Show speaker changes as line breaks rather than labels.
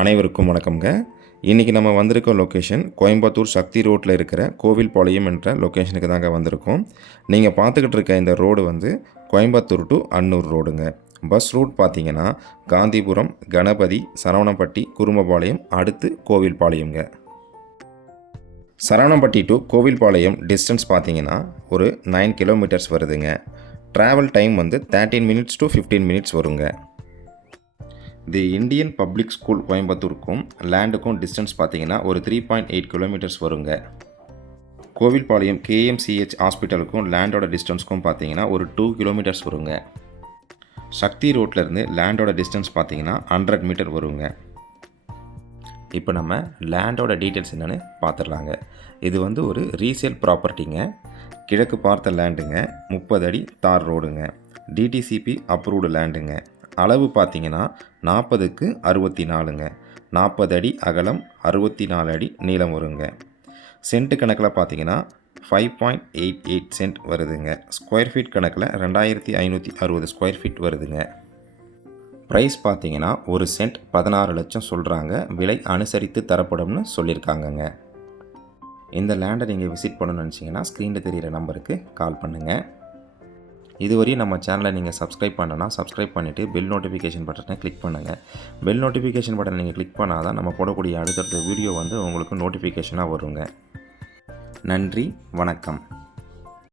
அனைவருக்கும் வணக்கம்ங்க. இன்றைக்கி நம்ம வந்திருக்க லொக்கேஷன் கோயம்புத்தூர் சக்தி ரோட்டில் இருக்கிற கோவில்பாளையம் என்ற லொக்கேஷனுக்கு தாங்க வந்திருக்கோம். நீங்கள் பார்த்துக்கிட்டு இருக்க இந்த ரோடு வந்து கோயம்புத்தூர் டு அன்னூர் ரோடுங்க. பஸ் ரூட் பார்த்தீங்கன்னா காந்திபுரம் கணபதி சரவணப்பட்டி குருமபாளையம் அடுத்து கோவில்பாளையம்ங்க. சரவணம்பட்டி டு கோவில்பாளையம் டிஸ்டன்ஸ் பார்த்தீங்கன்னா ஒரு நைன் கிலோமீட்டர்ஸ் வருதுங்க. ட்ராவல் டைம் வந்து thirteen minutes to fifteen minutes வருங்க. தி இந்தியன் பப்ளிக் ஸ்கூல் கோயம்புத்தூருக்கும் லேண்டுக்கும் டிஸ்டன்ஸ் பார்த்தீங்கன்னா ஒரு த்ரீ பாயிண்ட் எயிட் கிலோமீட்டர்ஸ் வருங்க. கோவில்பாளையம் கேஎம்சிஹெச் ஹாஸ்பிட்டலுக்கும் லேண்டோட டிஸ்டன்ஸ்க்கும் பார்த்தீங்கன்னா ஒரு டூ கிலோமீட்டர்ஸ் வருங்க. சக்தி ரோட்லேருந்து லேண்டோட டிஸ்டன்ஸ் பார்த்தீங்கன்னா ஹண்ட்ரட் மீட்டர் வருங்க. இப்போ நம்ம லேண்டோட டீட்டெயில்ஸ் என்னென்னு பார்த்துடலாங்க. இது வந்து ஒரு ரீசேல் ப்ராப்பர்ட்டிங்க கிழக்கு பார்த்த லேண்டுங்க முப்பது அடி தார் ரோடுங்க. டிடிசிபி அப்ரூவ்டு லேண்டுங்க அளவு பார்த்தீங்கன்னா நாற்பதுக்கு அறுபத்தி நாலுங்க நாற்பது அடி அகலம் அறுபத்தி நாலு அடி நீளம் வருங்க. சென்ட் கணக்கில் பார்த்தீங்கன்னா five point eight eight cent வருதுங்க. ஸ்கொயர் ஃபீட் கணக்கில் ரெண்டாயிரத்தி ஐநூற்றி அறுபது ஸ்கொயர் ஃபீட் வருதுங்க. ப்ரைஸ் பார்த்தீங்கன்னா ஒரு சென்ட் பதினாறு லட்சம் சொல்கிறாங்க விலை அனுசரித்து தரப்படும்னு சொல்லியிருக்காங்கங்க. இந்த லேண்டை நீங்கள் விசிட் பண்ணணும்னு நினச்சிங்கன்னா ஸ்க்ரீனில் தெரிகிற நம்பருக்கு கால் பண்ணுங்கள் இதுவரையும் நம்ம சேனலை நீங்கள் சப்ஸ்கிரைப் பண்ணனா சப்ஸ்கிரைப் பண்ணிவிட்டு பெல் நோட்டிஃபிகேஷன் பட்டனை கிளிக் பண்ணுங்கள் பெல் நோட்டிஃபிகேஷன் பட்டனை நீங்கள் கிளிக் பண்ணால் தான் நம்ம போடக்கூடிய அடுத்தடுத்த வீடியோ வந்து உங்களுக்கு நோட்டிஃபிகேஷனாக வருங்க. நன்றி வணக்கம்.